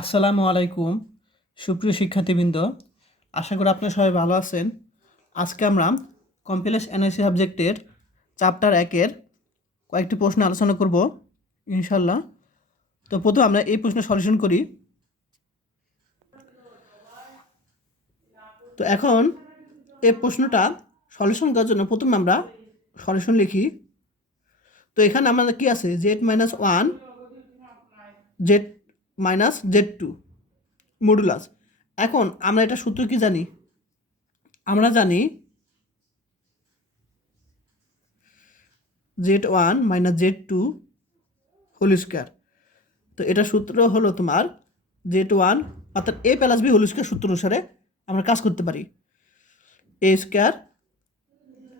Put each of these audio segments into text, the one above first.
আসসালামু আলাইকুম সুপ্রিয় শিক্ষার্থীবৃন্দ, আশা করি আপনারা সবাই ভালো আছেন। আজকে আমরা কম্প্লেক্স অ্যানালাইসিস সাবজেক্টের চ্যাপ্টার 1-এর কয়েকটি প্রশ্ন আলোচনা করব ইনশাল্লাহ। তো প্রথমে আমরা এই প্রশ্নের সলিউশন করি। তো এখন এই প্রশ্নটা সলিউশন করার জন্য প্রথমে আমরা সলিউশন লিখি। তো এখানে আমাদের কি আছে, z-1 z-z2 মডুলাস। এখন আমরা এটা সূত্র কি জানি? আমরা জানি z1 - z2 হোল স্কোয়ার। তো এটা সূত্র হলো তোমার z1 অর্থাৎ a + b হোল স্কোয়ার সূত্র অনুসারে আমরা কাজ করতে পারি। a square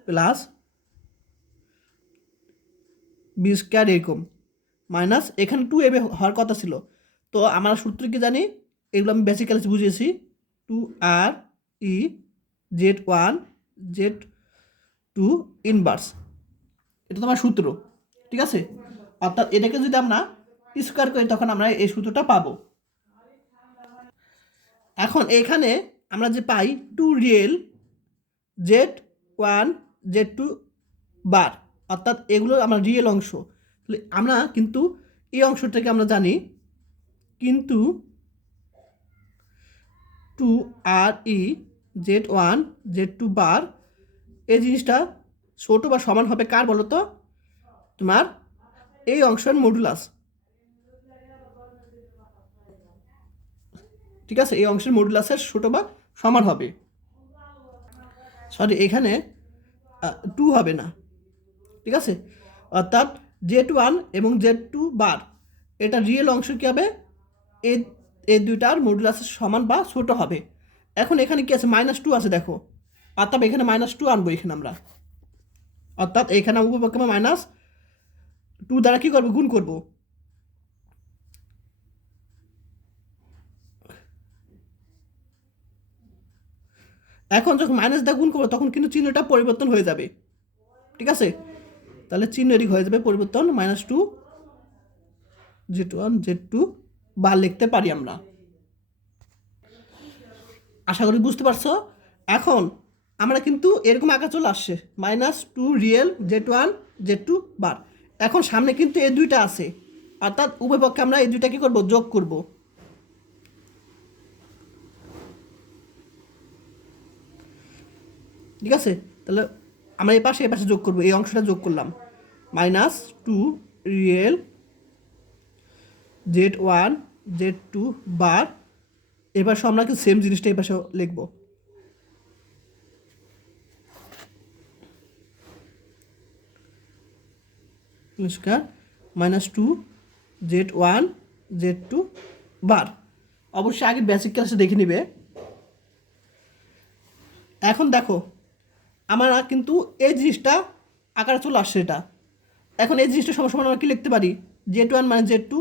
plus b square এরকম মাইনাস এখানে 2ab হওয়ার কথা ছিল। তো আমরা সূত্র কি জানি, এগুলো আমি বেসিক্যালি বুঝিয়েছি। 2r(e) z1 z2 ইনভার্স, এটা তোমার সূত্র, ঠিক আছে? অর্থাৎ এটাকে যদি আমরা স্কোয়ার করি তখন আমরা এই সূত্রটা পাবো। এখন এখানে আমরা যে পাই 2 রিয়েল z1 z2 বার, অর্থাৎ এগুলো আমার রিয়েল অংশ। আমরা কিন্তু এই অংশটাকে আমরা জানি, কিন্তু 2r(e) z1 z2 বার এই জিনিসটা ছোট বা সমান হবে কার বলো তো? তোমার এই অংশের মডুলাস, ঠিক আছে? এই অংশের মডুলাসের ছোট বা সমান হবে। সরি, এখানে 2 হবে না, ঠিক আছে? অর্থাৎ z1 এবং z2 বার এটা রিয়েল অংশ কী হবে? এই দুইটার মডুলাসের সমান বা ছোট হবে। এখন এখানে কি আছে, -2 আছে দেখো, অর্থাৎ এখানে -2 আনবো এখানে আমরা, অর্থাৎ এখানে উপপক্ষে -2 দ্বারা কি করবো, গুণ করব। এখন যখন মাইনাস দিয়ে গুণ করবো তখন কিন্তু চিহ্নটা পরিবর্তন হয়ে যাবে, ঠিক আছে? তাহলে চিহ্ন এদিক হয়ে যাবে পরিবর্তন, -2 z1 z2 বার লিখতে পারি আমরা। আশা করি বুঝতে পারছো। এখন আমরা কিন্তু এরকম আঁকা চলে আসছে, -2 রিয়েল z1 z2 বার। এখন সামনে কিন্তু এই দুইটা আছে, অর্থাৎ উভয় পক্ষে আমরা এই দুইটা কি করবো, যোগ করব। ঠিক আছে? তাহলে আমরা এই পাশে যোগ করবো, এই অংশটা যোগ করলাম, -2 রিয়েল z1 z2 বার। এবার আমরা কিন্তু সেম জিনিসটা এই পাশে লিখবো, স্কয়ার -2 z1 z2 বার। অবশ্যই আগে বেসিক ক্লাসে দেখে নিবে। এখন দেখো আমরা কিন্তু এই জিনিসটা আকারে চলে আসছে এটা। এখন এই জিনিসটা সমান আমরা কি লিখতে পারি, z1 - z2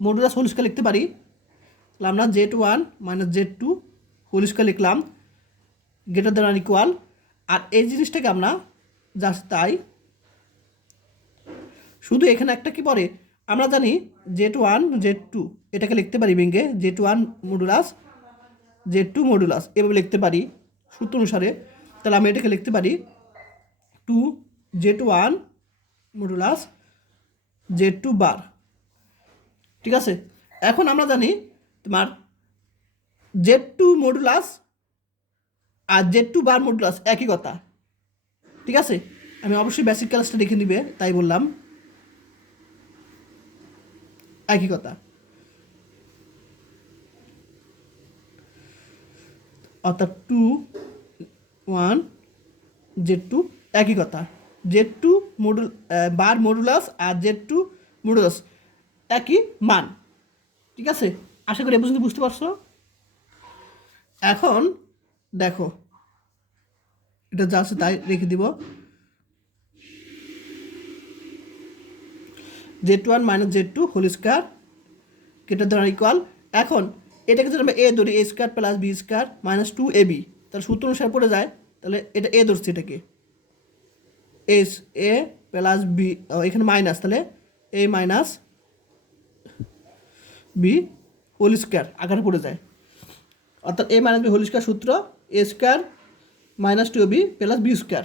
modulus whole square লিখতে পারি। তাহলে আমরা z1 - z2 হোল স্কয়ার লিখলাম, গ্রেটার দ্যান অর ইকুয়াল। আর এই জিনিসটাকে আমরা জাস্ট তাই, শুধু এখানে একটা কি পড়ে, আমরা জানি z1 z2 এটাকে লিখতে পারি ভেঙে z1 মডুলাস z2 মডুলাস, এভাবে লিখতে পারি সূত্র অনুসারে। তাহলে আমি এটাকে লিখতে পারি 2 z1 মডুলাস z2 বার, ঠিক আছে? এখন আমরা জানি তোমার z2 মডুলাস আর z2 বার মডুলাস একই কথা, ঠিক আছে? আমি অবশ্যই বেসিক ক্লাসটা দেখে নিবে তাই বললাম, একই কথা। অর্থাৎ 2 1 z2 একই কথা, z2 বার মডুলাস আর z2 মডুলাস একই মান, ঠিক আছে? আশা করি এ পর্যন্ত বুঝতে পারছো। এখন দেখো এটা যা আছে তাই রেখে দিব, z1 - z2 whole square greater than or equal. এখন এটাকে যদি আমরা a ধরি, a square plus b square -2ab, তাহলে সূত্র অনুসারে পড়ে যায়। তাহলে এটা a ধরছি, এটাকে a প্লাস b, এখানে মাইনাস, তাহলে a minus b whole square আকারে পড়ে যায়। অর্থাৎ A minus B whole square সূত্র A square minus two B plus B square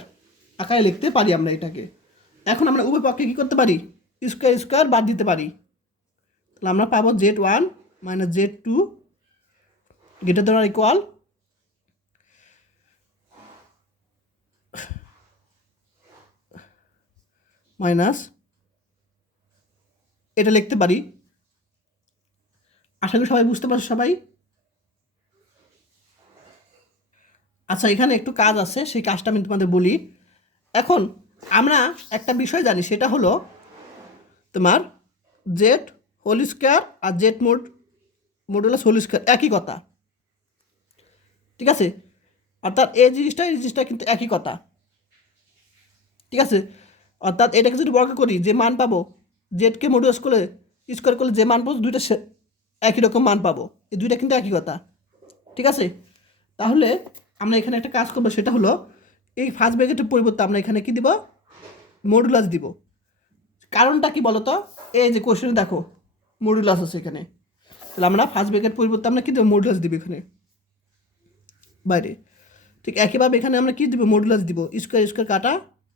আকারে লিখতে পারি আমরা এটাকে। এখন আমরা উভয় পক্ষে কী করতে পারি, স্কোয়ার স্কোয়ার বাদ দিতে পারি। তাহলে আমরা পাবো Z1 minus Z2 greater than or equal minus এটা লিখতে পারি। আশা করি সবাই বুঝতে পারছো সবাই। আচ্ছা, এখানে একটু কাজ আছে, সেই কাজটা আমি তোমাদের বলি। এখন আমরা একটা বিষয় জানি, সেটা হলো তোমার জেড হোল স্কোয়ার আর জেড মডুলাস হোল স্কোয়ার একই কথা, ঠিক আছে? অর্থাৎ এই জিনিসটা কিন্তু একই কথা, ঠিক আছে? অর্থাৎ এটাকে যদি বর্গ করি, যে মান পাবো জেডকে মডুলাস করে স্কোয়ার করলে যে মান পাবো দুইটা একই রকম মান পাবো, এই দুইটা কিন্তু একই কথা, ঠিক আছে? তাহলে আমরা এখানে একটা কাজ করবো, সেটা হলো এই ফার্স্ট ব্র্যাকেটের পরিবর্তে আমরা এখানে কি দিব, মডুলাস দিব। কারণটা কি বলতো, এই যে কোশ্চেনে দেখো মডুলাস আছে এখানে, তাহলে আমরা ফার্স্ট ব্র্যাকেট পরিবর্তে আমরা কি দেবো, মডুলাস দিব এখানে বাইরে। ঠিক একইভাবে এখানে আমরা কি দিব, মডুলাস দিব, স্কোয়ার স্কোয়ার কাটা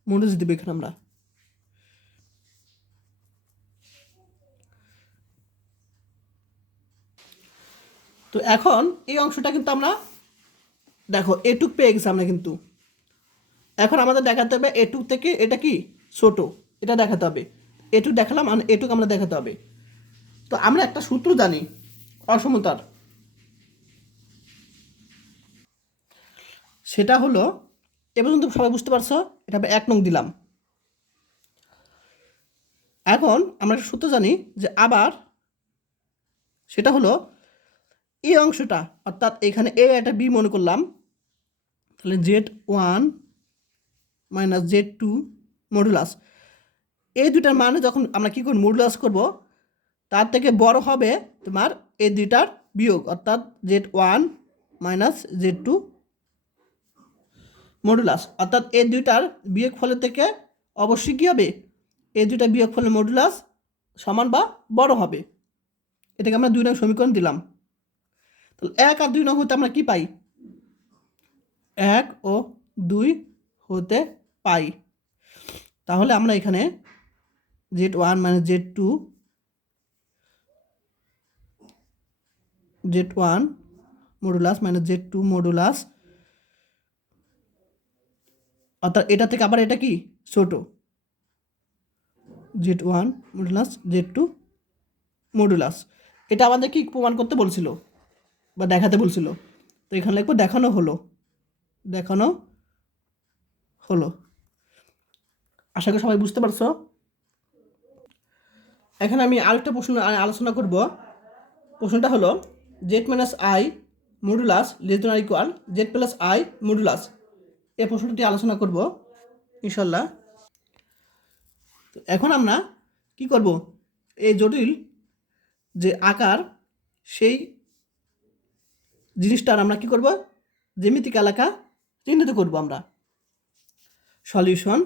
মডুলাস দিব এখানে আমরা। তো এখন এই অংশটা কিন্তু আমরা দেখো এটুক পেয়ে গেছি আমরা কিন্তু। এখন আমাদের দেখাতে হবে এটুক থেকে এটা কি ছোট, এটা দেখাতে হবে। এটুক দেখালাম আর এটুক আমরা দেখাতে হবে। তো আমরা একটা সূত্র জানি অসমতার, সেটা হলো এ পর্যন্ত সবাই বুঝতে পারছো, এটা আমি 1 নং দিলাম। এখন আমরা একটা সূত্র জানি যে আবার সেটা হলো এই অংশটা, অর্থাৎ এখানে এ একটা বি মনে করলাম, তাহলে Z1 মাইনাস Z2 মডুলাস, এই দুটার মানে যখন আমরা কী করব, মডুলাস করব, তার থেকে বড় হবে তোমার এই দুইটার বিয়োগ, অর্থাৎ Z1 মাইনাস Z2 মডুলাস। অর্থাৎ এই দুইটার বিয়োগ ফলের থেকে অবশ্যই কী হবে, এই দুইটা বিয়োগ ফলের মডুলাস সমান বা বড় হবে। এটাকে আমরা 2 নং সমীকরণ দিলাম। তাহলে 1 আর 2 নং হতে আমরা কি পাই, 1 ও 2 হতে পাই। তাহলে আমরা এখানে Z1 minus Z1 modulus minus Z2 modulus, অর্থাৎ এটা থেকে আবার এটা কি ছোট, Z1 মডুলাস Z2 মডুলাস। এটা আমাদের কি প্রমাণ করতে বলছিল বা দেখাতে বলছিল, তো এখানে লিখবো দেখানো হলো, দেখানো হলো। আশা করি সবাই বুঝতে পারছো। এখানে আমি আরেকটা প্রশ্ন আলোচনা করব। প্রশ্নটা হলো Z minus I modulus less than or equal Z plus I modulus, এই প্রশ্নটি আলোচনা করব ইনশাল্লাহ। তো এখন আমরা কি করব, এই জটিল যে আকার সেই জিনিসটার আমরা কি করব, জ্যামিতিক এলাকা চিহ্নিত করব আমরা। সলিউশন।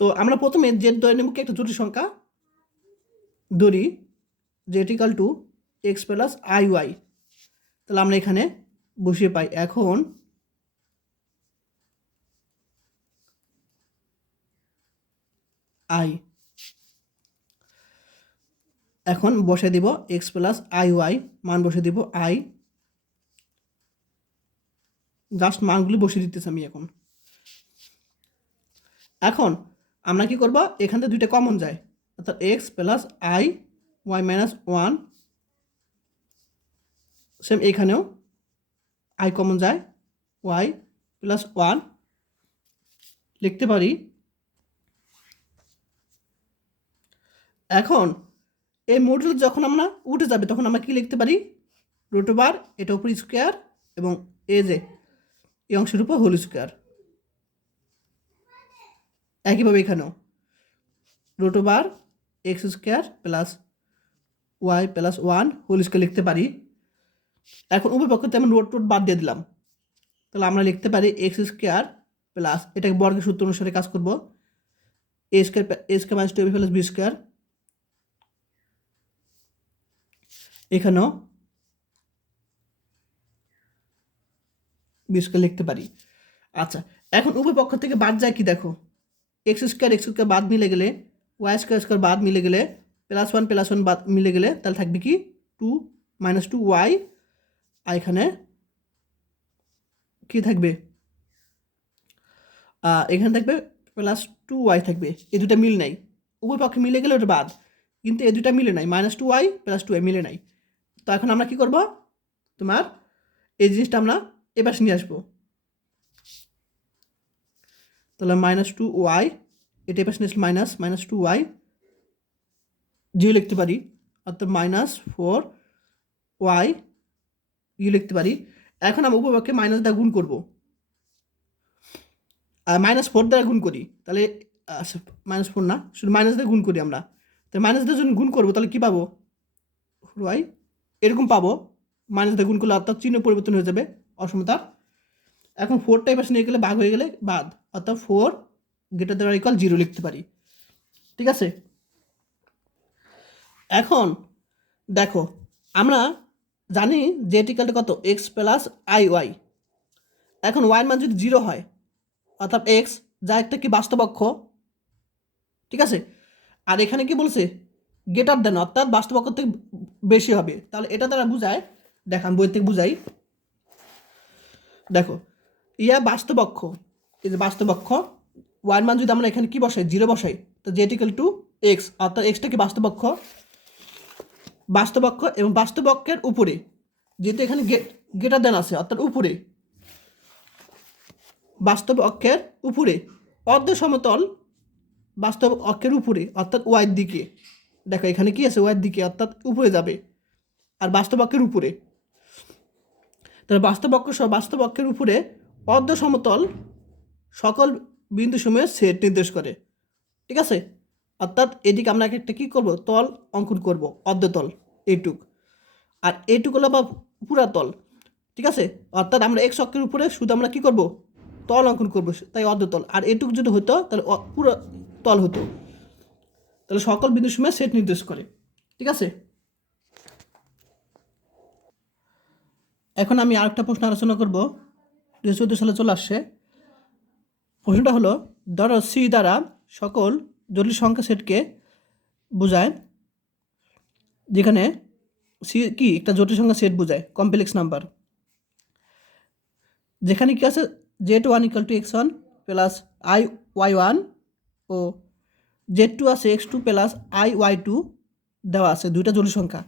তো আমরা প্রথমে জেড ধরে নেব একটা জটিল সংখ্যা ধরি, z equal to x plus i y. তাহলে আমরা এখানে বসিয়ে পাই, এখন আই, এখন বসে দিব এক্স প্লাস আই ওয়াই, মান বসে দিব আই, জাস্ট মানগুলি বসিয়ে দিতেছি আমি এখন। এখন আমরা কি করব, এখান থেকে দুইটা কমন যায়, অর্থাৎ x plus i y minus one, same এখানেও আই কমন যায়, ওয়াই প্লাস ওয়ান লিখতে পারি। এখন এই মডুলাস যখন আমরা উঠে যাবে তখন আমরা কি লিখতে পারি, রুট ওভার এটা উপর স্কোয়ার এবং এ যে এই অংশের উপর হোল স্কোয়ার। একইভাবে এখানেও root over x square plus y plus one whole square লিখতে পারি। এখন উভয় পক্ষতে আমরা রুট বাদ দিয়ে দিলাম, তাহলে আমরা লিখতে পারি এক্স স্কোয়ার প্লাস এটাকে বর্গের সূত্র অনুসারে কাজ করব, A square minus two B plus B square এখানেও বি স্কোয়ার লিখতে পারি। আচ্ছা, এখন উভয় পক্ষ থেকে বাদ যায় কি দেখো, এক্স স্কোয়ার বাদ মিলে গেলে, ওয়াই স্কোয়ার বাদ মিলে গেলে, +1 বাদ মিলে গেলে তাহলে থাকবে কি 2 -2 ওয়াই, আর এখানে কি থাকবে, এখানে থাকবে +2 ওয়াই থাকবে। এই দুটা মিল নাই, উভয় পক্ষে মিলে গেলে ওটা বাদ, কিন্তু এই দুটা মিলে নাই, -2 ওয়াই +2 ওয়াই মিলে নাই। তো এখন আমরা কি করব, তোমার এই জিনিসটা আমরা এবার নিয়ে আসবো। তাহলে -2 ওয়াই, এটা এবার নিয়ে আসলে -2 ওয়াই জিরো লিখতে পারি, অর্থাৎ -4 ওয়াই ইউ লিখতে পারি। এখন আমরা উপপক্ষে মাইনাস দ্বারা গুণ করবো, আর -4 দ্বারা গুণ করি, তাহলে -4 না, শুধু মাইনাস দিয়ে গুণ করি আমরা। তাহলে মাইনাস দিয়ে যখন গুণ করবো তাহলে কী পাবো, ওয়াই এরকম পাবো, মাইনাস দিয়ে গুণ করলে অর্থাৎ চিহ্ন পরিবর্তন হয়ে যাবে অসমতার। এখন 4টা এবার নিয়ে গেলে ভাগ হয়ে গেলে বাদ, অর্থাৎ 4 > 0 লিখতে পারি। ঠিক আছে, এখন দেখো আমরা জানি যে এটিক্যালটা কত, এক্স প্লাস আই ওয়াই। এখন ওয়াইয়ের মান যদি 0 হয়, অর্থাৎ এক্স যা একটা কি বাস্তব অক্ষ, ঠিক আছে, আর এখানে কি বলছে গ্রেটার দেন, অর্থাৎ বাস্তব অক্ষ থেকে বেশি হবে, তাহলে এটা দ্বারা বুঝায়, দেখান বই থেকে বুঝাই। দেখো ইয়া বাস্তব অক্ষ, এই যে বাস্তব অক্ষ, ওয়াইয়ের মান যদি আমরা এখানে কি বসাই 0 বসাই, তো জেটিক্যাল টু এক্স, অর্থাৎ এক্সটা কি বাস্তব অক্ষ, এবং বাস্তব অক্ষের উপরে, যেহেতু এখানে গ্রেটার দেন আছে অর্থাৎ উপরে, বাস্তব অক্ষের উপরে অর্ধ সমতল, বাস্তব অক্ষের উপরে অর্থাৎ ওয়াইয়ের দিকে, দেখো এখানে কি আছে ওয়াইয়ের দিকে অর্থাৎ উপরে যাবে, আর বাস্তব অক্ষের উপরে, তাহলে বাস্তব অক্ষ সহ বাস্তব অক্ষের উপরে অর্ধ সমতল সকল বিন্দু সমূহের সেট নির্দেশ করে। ঠিক আছে, অর্থাৎ এদিকে আমরা একটা কী করবো, তল অঙ্কন করব, অর্ধতল এইটুক, আর এইটুক হলো বা পুরা তল। ঠিক আছে, অর্থাৎ আমরা এক্স অক্ষের উপরে শুধু আমরা কী করব, তল অঙ্কন করব, তাই অর্ধতল, আর এইটুক যদি হতো তাহলে পুরো তল হতো, তাহলে সকল বিন্দু সমূহের সেট নির্দেশ করে। ঠিক আছে, এখন আমি আরেকটা প্রশ্ন আলোচনা করব, 2014 সালে চলে আসছে। প্রশ্নটা হলো, ধরো সি দ্বারা সকল জটিল সংখ্যা সেটকে বোঝায়, যেখানে সি কি একটা জটিল সংখ্যা সেট বোঝায়, কমপ্লেক্স নাম্বার, যেখানে কি আছে z1 = x1 plus i y1 O z2 আছে x2 প্লাস iy2 দেওয়া আছে, দুইটা জটিল সংখ্যা।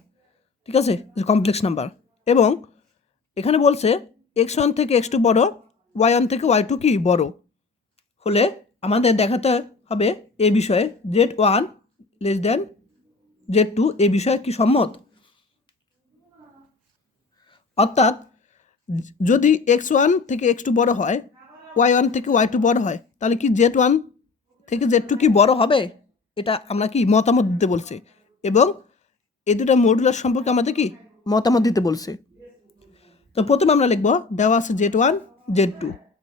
ঠিক আছে, কমপ্লেক্স নাম্বার, এবং এখানে বলছে x1 থেকে x2 বড়, y1 থেকে y2 কি বড় হলে আমাদের দেখাতে হবে এই বিষয়ে z1 < z2 এই বিষয়ে কি সম্মত, অর্থাৎ যদি x1 থেকে x2 বড় হয়, y1 থেকে y2 বড় হয়, তাহলে কি z1 থেকে z2 কি বড় হবে, এটা আমরা কি মতামত দিতে বলছে, এবং এই দুটা মডুলাস সম্পর্কে আমাদের কি মতামত দিতে বলছে। তো প্রথমে আমরা লিখব, দেওয়া আছে z1 z2,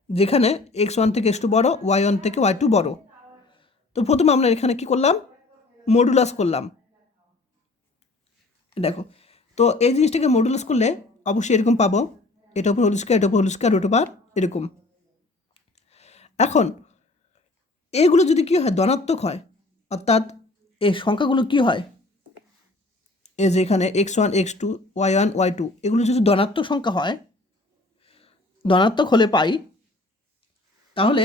যেখানে x1 থেকে x2 বড়, y1 থেকে y2 বড়। তো প্রথমে আমরা এখানে কি করলাম, মডুলাস করলাম। দেখো, তো এই জিনিসটাকে মডুলাস করলে অবশ্যই এরকম পাবো, এটা উপর হোল স্কয়ার, এটা উপর হোল স্কয়ার, রুট ওভার এরকম। এখন এইগুলো যদি কি হয়, ধনাত্মক হয়, অর্থাৎ এই সংখ্যাগুলো কি হয়, এই যে এখানে x1 x2 y1 y2 এগুলো যদি ধনাত্মক সংখ্যা হয়, ধনাত্মক হলে পাই, তাহলে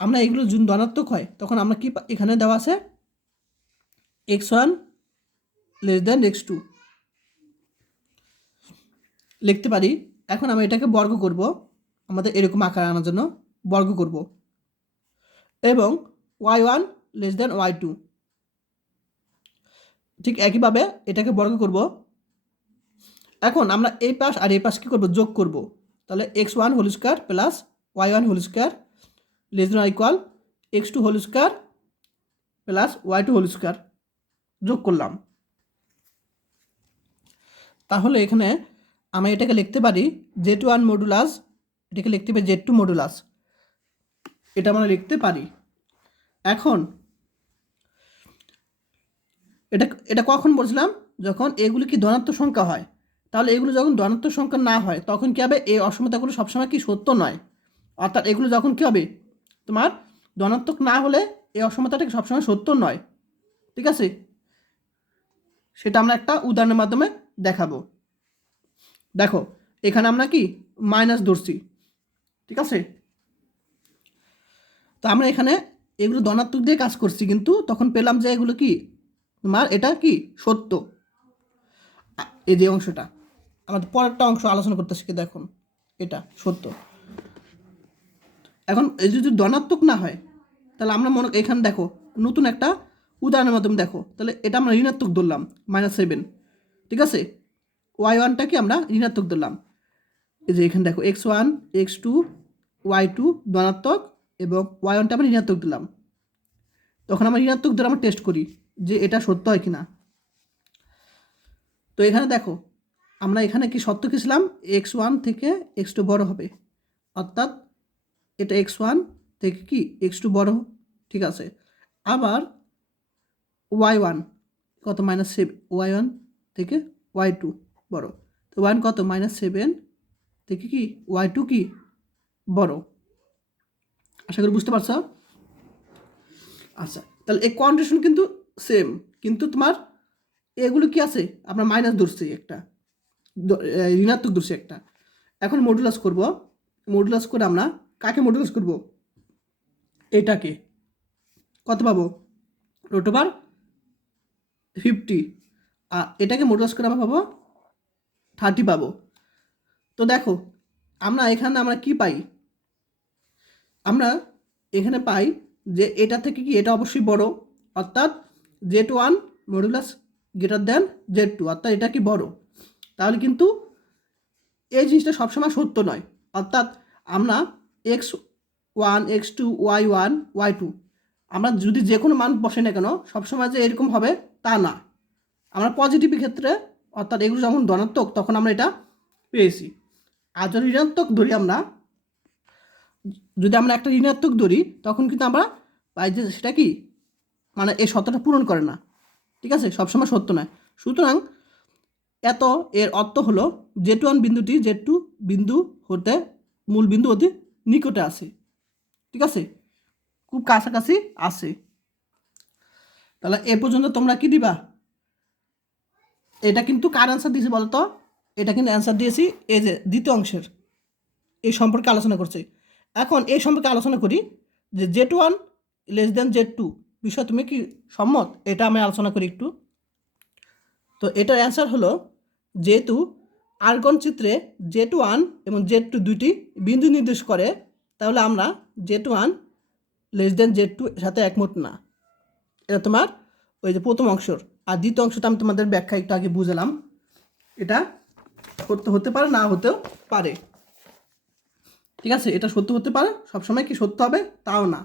আমরা এগুলো যদি ধনাত্মক হয় তখন আমরা কি এখানে দেওয়া আছে x1 < x2 লিখতে পারি। এখন আমরা এটাকে বর্গ করব, আমাদের এরকম আকার আনার জন্য বর্গ করব, এবং y1 < y2 ঠিক একইভাবে এটাকে বর্গ করব। এখন আমরা এই পাশ আর এই পাশ কী করব, যোগ করব, তাহলে x1 whole square plus y1 whole square <= x2 whole square plus y2 whole square যোগ করলাম। তাহলে এখানে আমি এটাকে লিখতে পারি z1 মডুলাস, এটাকে লিখতে পারি z2 মডুলাস, এটা আমরা লিখতে পারি। এখন এটা কখন বলছিলাম, যখন এগুলি কি ধনাত্মক সংখ্যা হয়, তাহলে এগুলো যখন ধনাত্মক সংখ্যা না হয় তখন কী হবে, এই অসমতাগুলো সবসময় কি সত্য নয়। অর্থাৎ এগুলো যখন কী হবে, তোমার ধনাত্মক না হলে এই অসমতাটা সবসময় সত্য নয়। ঠিক আছে, সেটা আমরা একটা উদাহরণের মাধ্যমে দেখাবো। দেখো এখানে আমরা কি মাইনাস ধরছি, ঠিক আছে। তো আমরা এখানে এগুলো ধনাত্মক দিয়ে কাজ করছি, কিন্তু তখন পেলাম যে এগুলো কি তোমার এটা কি সত্য। এই যে অংশটা আমাদের পরেরটা অংশ আলোচনা করতেছি, কি দেখুন এটা সত্য। এখন এই যদি ধনাত্মক না হয় তাহলে আমরা এখানে দেখো নতুন একটা উদাহরণের মাধ্যমে দেখো, তাহলে এটা আমরা ঋণাত্মক ধরলাম -7, ঠিক আছে। y1টা কি আমরা ঋণাত্মক ধরলাম, এই যে এখানে দেখো x1 x2 y2 ধনাত্মক এবং y1টা আমরা ঋণাত্মক দিলাম। তখন আমরা ঋণাত্মক ধরে আমরা টেস্ট করি যে এটা সত্য হয় কিনা। তো এখানে দেখো আমরা এখানে কি সত্য ছিলাম, x1 থেকে x2 বড় হবে, অর্থাৎ এটা x1 থেকে কি x2 বড়, ঠিক আছে। আবার y1 কত -7, y1 থেকে y2 বড়, তো y1 কত -7 থেকে কি y2 কি বড়। আশা করি বুঝতে পারছো। আচ্ছা, তাহলে এই কন্ডিশন কিন্তু সেম, কিন্তু তোমার এগুলো কি আছে, আমরা মাইনাস ধরছি একটা, ঋণাত্মক ধরছি একটা। এখন মডুলাস করব, মডুলাস করে আমরা কাকে মডুলাস করব, এটাকে কত পাবো √50, আর এটাকে মডুলাস করে আমরা পাবো 30 পাবো। তো দেখো আমরা এখানে আমরা কি পাই, আমরা এখানে পাই যে এটা থেকে কি এটা অবশ্যই বড়, অর্থাৎ Z1 modulus greater than Z2, অর্থাৎ এটা কি বড়। তাহলে কিন্তু এই জিনিসটা সবসময় সত্য নয়, অর্থাৎ আমরা x1 x2 y1 y2 আমরা যদি যে কোনো মান বসে না কেন সবসময় যে এরকম হবে তা না। আমরা পজিটিভের ক্ষেত্রে অর্থাৎ এগুলো যখন ধনাত্মক তখন আমরা এটা পেয়েছি। আর যদি ঋণাত্মক ধরি আমরা, যদি আমরা একটা ঋণাত্মক ধরি তখন কিন্তু আমরা পাই যে সেটা কি মানে এই সত্যটা পূরণ করে না, ঠিক আছে, সবসময় সত্য নয়। সুতরাং এত এর অর্থ হলো Z1 বিন্দুটি Z2 বিন্দু হতে মূল বিন্দু অতি নিকটে আছে, ঠিক আছে, খুব কাছাকাছি আছে। তাহলে এ পর্যন্ত তোমরা কি দিবা, এটা কিন্তু কার অ্যান্সার দিয়েছি বলো তো, এটা কিন্তু অ্যান্সার দিয়েছি এই যে দ্বিতীয় অংশের, এই সম্পর্কে আলোচনা করছে। এখন এই সম্পর্কে আলোচনা করি যে Z1 < Z2 বিষয় তুমি কি সম্মত, এটা আমি আলোচনা করি একটু। তো এটার অ্যান্সার হলো, যেহেতু আর্গন চিত্রে Z1 এবং Z2 দুইটি বিন্দু নির্দেশ করে, তাহলে আমরা Z1 < Z2 এর সাথে একমত না। এটা তোমার ওই যে প্রথম অংশর। আর দ্বিতীয় অংশটা আমি তোমাদের ব্যাখ্যা একটু আগে বুঝলাম, এটা সত্য হতে পারে না হতেও পারে, ঠিক আছে, এটা সত্য হতে পারে, সবসময় কি সত্য হবে তাও না।